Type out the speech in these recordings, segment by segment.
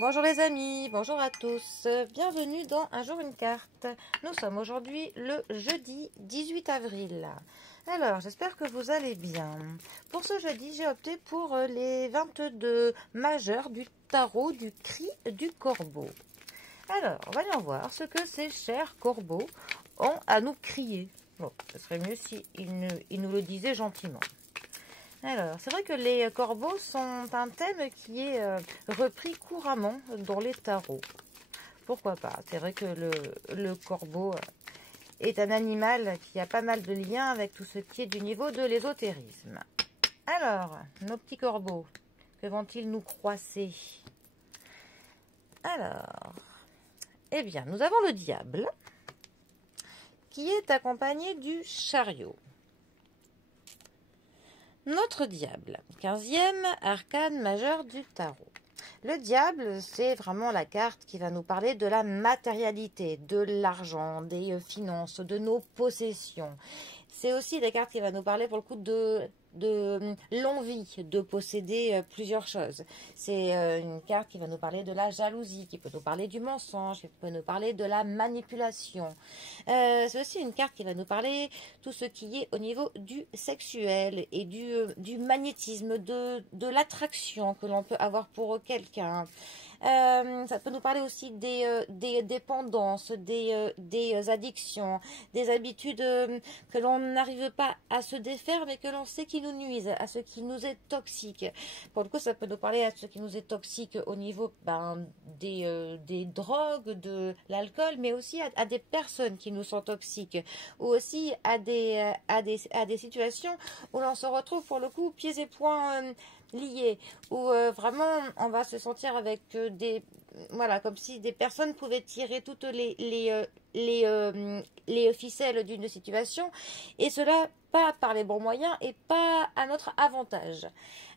Bonjour les amis, bonjour à tous, bienvenue dans Un jour une carte. Nous sommes aujourd'hui le jeudi 18 avril. Alors, j'espère que vous allez bien. Pour ce jeudi, j'ai opté pour les 22 majeurs du tarot du cri du corbeau. Alors, voyons voir ce que ces chers corbeaux ont à nous crier. Bon, ce serait mieux s'ils nous le disaient gentiment. Alors, c'est vrai que les corbeaux sont un thème qui est repris couramment dans les tarots. Pourquoi pas? C'est vrai que le corbeau est un animal qui a pas mal de liens avec tout ce qui est du niveau de l'ésotérisme. Alors, nos petits corbeaux, que vont-ils nous croiser? Alors, eh bien, nous avons le diable qui est accompagné du chariot. Notre diable, 15e arcane majeur du tarot. Le diable, c'est vraiment la carte qui va nous parler de la matérialité, de l'argent, des finances, de nos possessions. C'est aussi des cartes qui va nous parler pour le coup de l'envie de posséder plusieurs choses. C'est une carte qui va nous parler de la jalousie, qui peut nous parler du mensonge, qui peut nous parler de la manipulation. C'est aussi une carte qui va nous parler tout ce qui est au niveau du sexuel et du magnétisme, de l'attraction que l'on peut avoir pour quelqu'un. Ça peut nous parler aussi des dépendances, des addictions, des habitudes que l'on n'arrive pas à se défaire, mais que l'on sait qui nous nuisent, à ce qui nous est toxique. Pour le coup, ça peut nous parler à ce qui nous est toxique au niveau des drogues, de l'alcool, mais aussi à des personnes qui nous sont toxiques, ou aussi à des situations où l'on se retrouve pour le coup pieds et poings liés, où vraiment on va se sentir avec voilà, comme si des personnes pouvaient tirer toutes les ficelles d'une situation, et cela pas par les bons moyens et pas à notre avantage.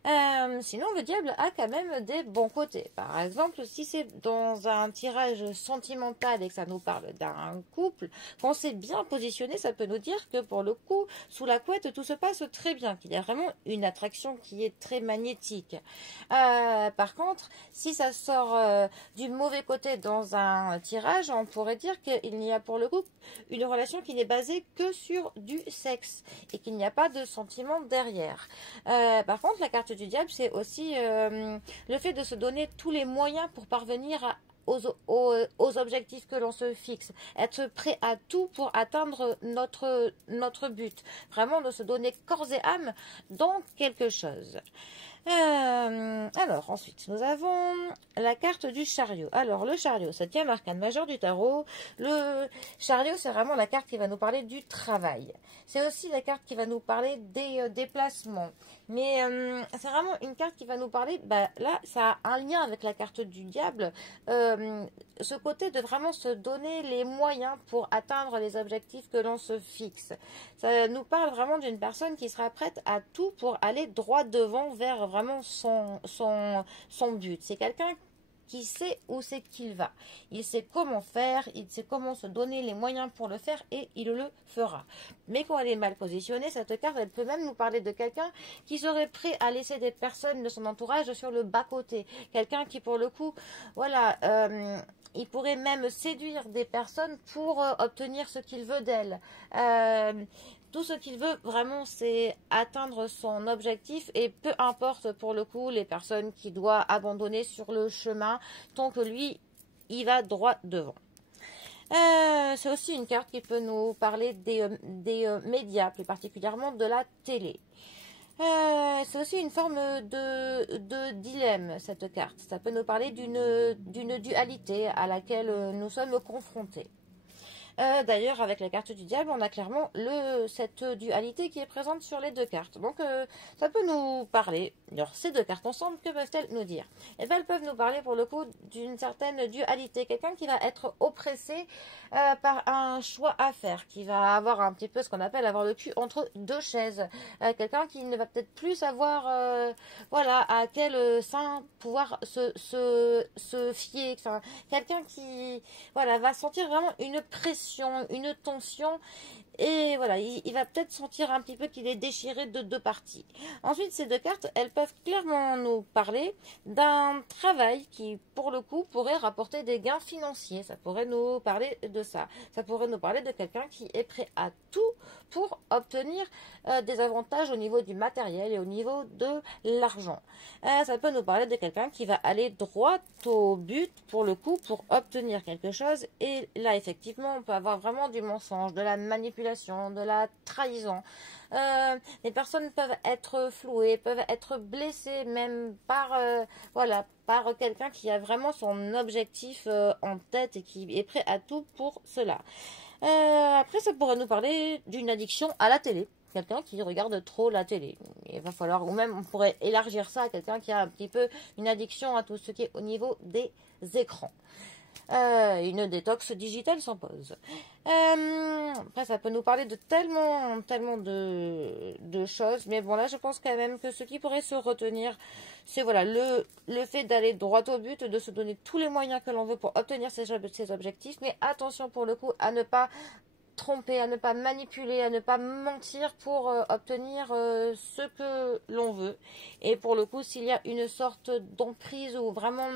Sinon, le diable a quand même des bons côtés. Par exemple, si c'est dans un tirage sentimental et que ça nous parle d'un couple, qu'on s'est bien positionné, ça peut nous dire que pour le coup, sous la couette, tout se passe très bien, qu'il y a vraiment une attraction qui est très magnétique. Par contre, si ça sort du mauvais côté dans un tirage, on pourrait dire qu'il n'y a pour le coup une relation qui n'est basée que sur du sexe et qu'il n'y a pas de sentiment derrière. Par contre, la carte du diable, c'est aussi le fait de se donner tous les moyens pour parvenir aux objectifs que l'on se fixe, être prêt à tout pour atteindre notre but, vraiment de se donner corps et âme dans quelque chose. Alors ensuite nous avons la carte du chariot. Alors le chariot, 7e arcane majeur du tarot. Le chariot, c'est vraiment la carte qui va nous parler du travail. C'est aussi la carte qui va nous parler des déplacements. Mais c'est vraiment une carte qui va nous parler, là ça a un lien avec la carte du diable, ce côté de vraiment se donner les moyens pour atteindre les objectifs que l'on se fixe. Ça nous parle vraiment d'une personne qui sera prête à tout pour aller droit devant vers vraiment son but. C'est quelqu'un qui sait où c'est qu'il va. Il sait comment faire, il sait comment se donner les moyens pour le faire et il le fera. Mais quand elle est mal positionnée, cette carte, elle peut même nous parler de quelqu'un qui serait prêt à laisser des personnes de son entourage sur le bas-côté. Quelqu'un qui, pour le coup, voilà, il pourrait même séduire des personnes pour obtenir ce qu'il veut d'elles. Tout ce qu'il veut vraiment, c'est atteindre son objectif, et peu importe pour le coup les personnes qu'il doit abandonner sur le chemin, tant que lui, il va droit devant. C'est aussi une carte qui peut nous parler des médias, plus particulièrement de la télé. C'est aussi une forme de dilemme, cette carte. Ça peut nous parler d'une dualité à laquelle nous sommes confrontés. D'ailleurs, avec la carte du diable, on a clairement cette dualité qui est présente sur les deux cartes. Donc, ça peut nous parler. Alors, ces deux cartes ensemble, que peuvent-elles nous dire? Eh bien, elles peuvent nous parler, pour le coup, d'une certaine dualité. Quelqu'un qui va être oppressé par un choix à faire, qui va avoir un petit peu ce qu'on appelle avoir le cul entre deux chaises. Quelqu'un qui ne va peut-être plus savoir, voilà, à quel sein pouvoir se fier. Quelqu'un qui, voilà, va sentir vraiment une pression, une tension, Et voilà, il va peut-être sentir un petit peu qu'il est déchiré de deux parties. Ensuite, ces deux cartes, elles peuvent clairement nous parler d'un travail qui, pour le coup, pourrait rapporter des gains financiers. Ça pourrait nous parler de ça. Ça pourrait nous parler de quelqu'un qui est prêt à tout pour obtenir des avantages au niveau du matériel et au niveau de l'argent. Ça peut nous parler de quelqu'un qui va aller droit au but, pour le coup, pour obtenir quelque chose. Et là, effectivement, on peut avoir vraiment du mensonge, de la manipulation, de la trahison. Les personnes peuvent être flouées, peuvent être blessées même par, voilà, par quelqu'un qui a vraiment son objectif en tête et qui est prêt à tout pour cela. Après, ça pourrait nous parler d'une addiction à la télé. Quelqu'un qui regarde trop la télé. Il va falloir, ou même on pourrait élargir ça à quelqu'un qui a un petit peu une addiction à tout ce qui est au niveau des écrans. Une détox digitale s'impose. Après, ça peut nous parler de tellement de choses. Mais bon, là, je pense quand même que ce qui pourrait se retenir, c'est voilà, le fait d'aller droit au but, de se donner tous les moyens que l'on veut pour obtenir ses objectifs. Mais attention pour le coup à ne pas tromper, à ne pas manipuler, à ne pas mentir pour obtenir ce que l'on veut. Et pour le coup, s'il y a une sorte d'emprise ou vraiment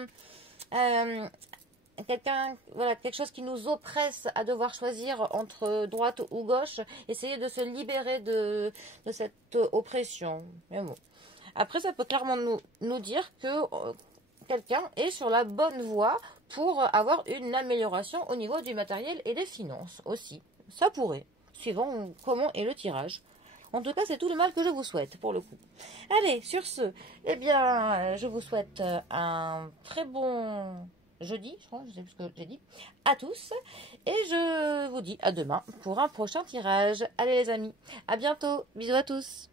quelque chose qui nous oppresse à devoir choisir entre droite ou gauche, essayer de se libérer de cette oppression. Mais bon. Après, ça peut clairement nous dire que quelqu'un est sur la bonne voie pour avoir une amélioration au niveau du matériel et des finances aussi. Ça pourrait, suivant comment est le tirage. En tout cas, c'est tout le mal que je vous souhaite, pour le coup. Allez, sur ce, eh bien, je vous souhaite un très bon jeudi, je crois, je sais plus ce que j'ai dit, à tous. Et je vous dis à demain pour un prochain tirage. Allez les amis, à bientôt, bisous à tous.